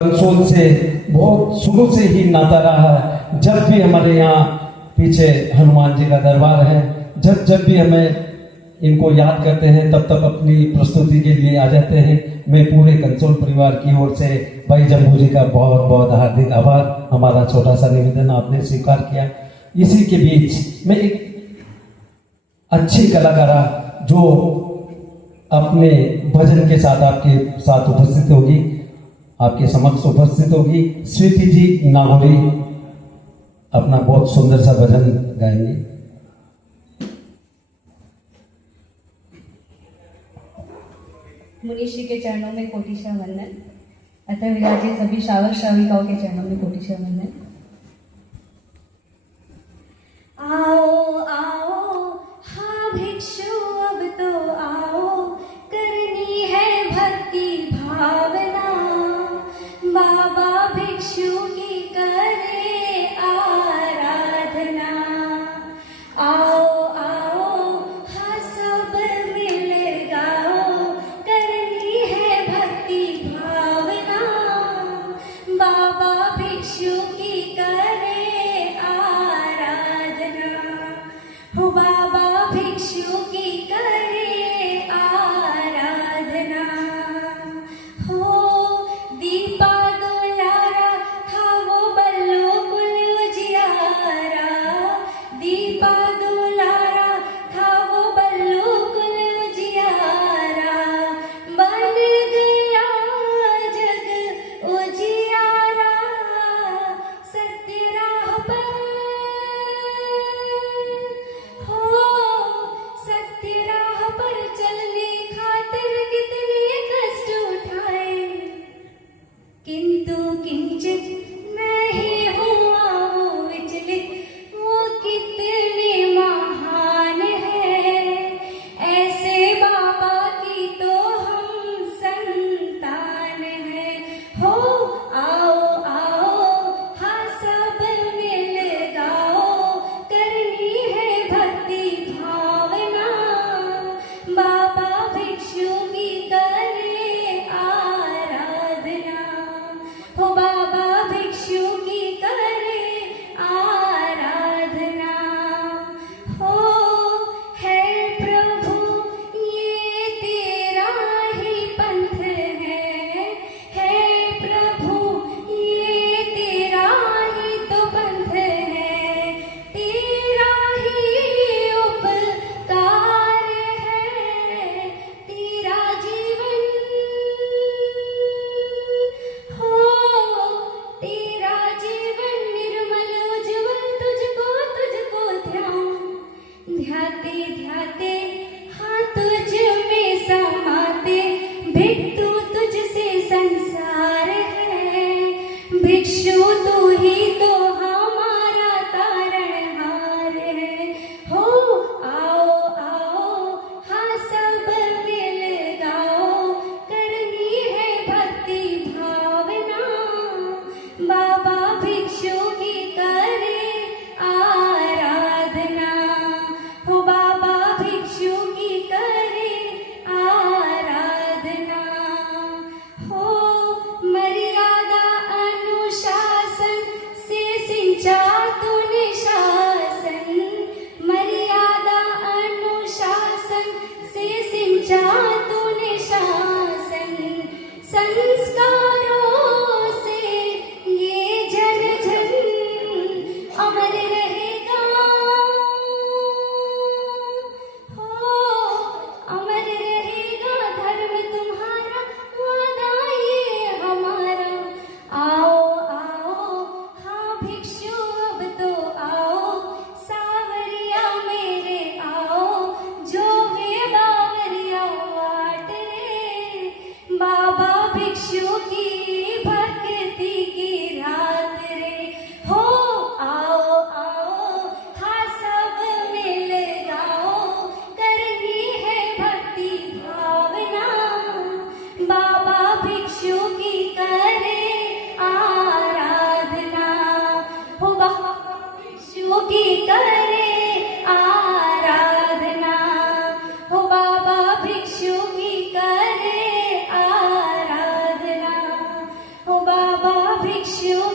Console से बहुत शुरू से ही नाता रहा है। जब भी हमारे यहाँ पीछे हनुमान जी का दरबार है, जब जब भी हमें इनको याद करते हैं तब तब अपनी प्रस्तुति के लिए आ जाते हैं। मैं पूरे कंसोल परिवार की ओर से भाई जम्बू जी का बहुत बहुत हार्दिक आभार। हमारा छोटा सा निवेदन आपने स्वीकार किया। इसी के बीच में एक अच्छी कलाकारा जो अपने भजन के साथ आपके साथ उपस्थित होगी, आपके समक्ष उपस्थित होगी, स्वीति जी नागौरी अपना बहुत सुंदर सा भजन गाएंगे। मुनीषी के चरणों में कोटिशा वंदन। अतः विराजे सभी श्रावक श्राविकाओं के चरणों में कोटिशा वंदन। आओ आओ हाँ भिक्षु अब तो आओ, करनी है भक्ति भावना, बाबा भिक्षु की करे आराधना। आओ आओ हाँ सब मिल गाओ, करनी है भक्ति भावना, बाबा भिक्षु की करे आराधना। हो बाबा भिक्षु की करे आराधना। हो दीपा दुलारा था वो बल्लो कुल उजियारा, दीपा दुलारा था वो बल्लो कुल उजियारा, बन गया जग उजियारा सत्य राह पर। हो सत्य राह पर चलने खातिर कितने कष्ट उठाए, किंतु किंचित नहीं हुआ वो विचलित, वो कितने महान है। ऐसे बाबा की तो हम संतान है। हो आओ आओ हाँ सब मिल गाओ, करनी है भक्ति भावना, बाबा भिक्षु की करे आराधना। हो बाबा भिक्षु की भिक्षु